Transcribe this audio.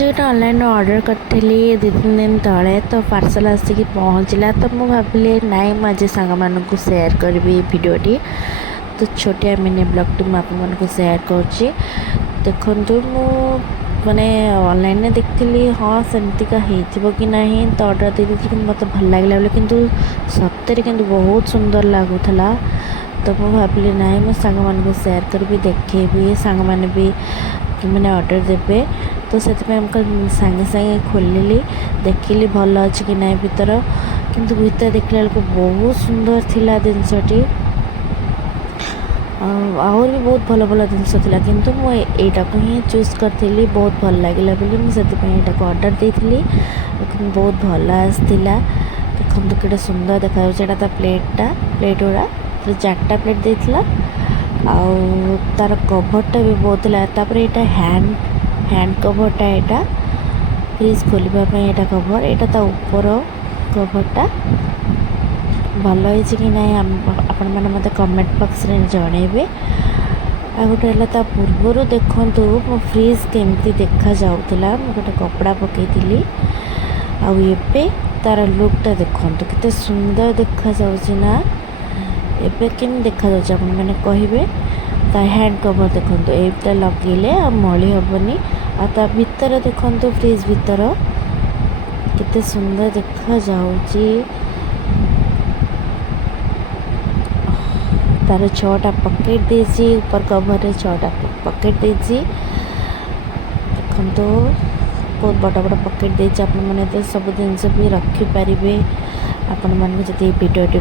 যেটা অনলাইন অর্डर କରିଥିଲି 2-3 दिन ତଳେ ତ ପାର୍ସଲ ଆସିକି ପହଞ୍ଚିଲା ତ ମୁଁ ଭାବିଲି ନାଇଁ ମୁଁ ଆଜି ସାଙ୍ଗମାନଙ୍କୁ ସେୟାର କରିବି ଭିଡ଼ିଓଟି। ତ ଛୋଟିଆ ମିନି ବ୍ଲଗ୍ଟି ମୁଁ ଆପଣମାନଙ୍କୁ ସେୟାର କରୁଛି। ଦେଖନ୍ତୁ ମୁଁ ମାନେ ଅନଲାଇନରେ ଦେଖିଥିଲି ହଁ ସେମିତିକା ହେଇଥିବ କି ନାହିଁ ତ ଅର୍ଡ଼ର ଦେଇଦେଇଥିଲି କିନ୍ତୁ ମୋତେ ଭଲ ଲାଗିଲା ବୋଲି, କିନ୍ତୁ ସତରେ କିନ୍ତୁ ବହୁତ ସୁନ୍ଦର ଲାଗୁଥିଲା। ତ ମୁଁ ଭାବିଲି ନାଇଁ ମୁଁ ସାଙ୍ଗମାନଙ୍କୁ ସେୟାର କରିବି, ଦେଖେଇବି, ସାଙ୍ଗମାନେ ବି ମାନେ ଅର୍ଡ଼ର ଦେବେ। ତ ସେଥିପାଇଁ ମୁଁ ସାଙ୍ଗେ ସାଙ୍ଗେ ଖୋଲିଲି, ଦେଖିଲି ଭଲ ଅଛି କି ନାହିଁ ଭିତର, କିନ୍ତୁ ଭିତରେ ଦେଖିଲା ବେଳକୁ ବହୁତ ସୁନ୍ଦର ଥିଲା ଜିନିଷଟି। ଆହୁରି ବି ବହୁତ ଭଲ ଭଲ ଜିନିଷ ଥିଲା, କିନ୍ତୁ ମୁଁ ଏଇଟାକୁ ହିଁ ଚୁଜ୍ କରିଥିଲି, ବହୁତ ଭଲ ଲାଗିଲା ବୋଲି ମୁଁ ସେଥିପାଇଁ ଏଇଟାକୁ ଅର୍ଡ଼ର ଦେଇଥିଲି। ବହୁତ ଭଲ ଆସିଥିଲା। ଦେଖନ୍ତୁ କେତେ ସୁନ୍ଦର ଦେଖାଯାଉଛି। ଏଇଟା ତା ପ୍ଲେଟ୍ ଗୁଡ଼ା 4ଟା ପ୍ଲେଟ୍ ଦେଇଥିଲା, ଆଉ ତାର କଭରଟା ବି ବହୁତ ଥିଲା। ତାପରେ ଏଇଟା ହ୍ୟାଣ୍ଡ କଭରଟା, ଏଇଟା ଫ୍ରିଜ୍ ଖୋଲିବା ପାଇଁ ଏଇଟା କଭର, ଏଇଟା ତା ଉପର କଭରଟା। ଭଲ ହେଇଛି କି ନାହିଁ ଆପଣମାନେ ମୋତେ କମେଣ୍ଟ ବକ୍ସରେ ଜଣାଇବେ। ଆଉ ଗୋଟେ ହେଲା ତା ପୂର୍ବରୁ ଦେଖନ୍ତୁ ମୋ ଫ୍ରିଜ୍ କେମିତି ଦେଖାଯାଉଥିଲା, ମୁଁ ଗୋଟେ କପଡ଼ା ପକାଇଥିଲି। ଆଉ ଏବେ ତାର ଲୁକ୍ଟା ଦେଖନ୍ତୁ କେତେ ସୁନ୍ଦର ଦେଖାଯାଉଛି ନା। ଏବେ କେମିତି ଦେଖାଯାଉଛି ଆପଣମାନେ କହିବେ। ତା ହ୍ୟାଣ୍ଡ କଭର ଦେଖନ୍ତୁ, ଏଇଟା ଲଗେଇଲେ ଆଉ ମଳି ହେବନି। ଆଉ ତା ଭିତରେ ଦେଖନ୍ତୁ ଫ୍ରିଜ୍ ଭିତର କେତେ ସୁନ୍ଦର ଦେଖାଯାଉଛି। ତାର 6ଟା ପକେଟ୍ ଦେଇଛି, ଉପର କଭରରେ 6ଟା ପକେଟ୍ ଦେଇଛି। ଦେଖନ୍ତୁ ବହୁତ ବଡ଼ ବଡ଼ ପକେଟ୍ ଦେଇଛି, ଆପଣମାନେ ତ ସବୁ ଜିନିଷ ବି ରଖିପାରିବେ। ଆପଣମାନଙ୍କୁ ଯଦି ଏ ଭିଡ଼ିଓଟି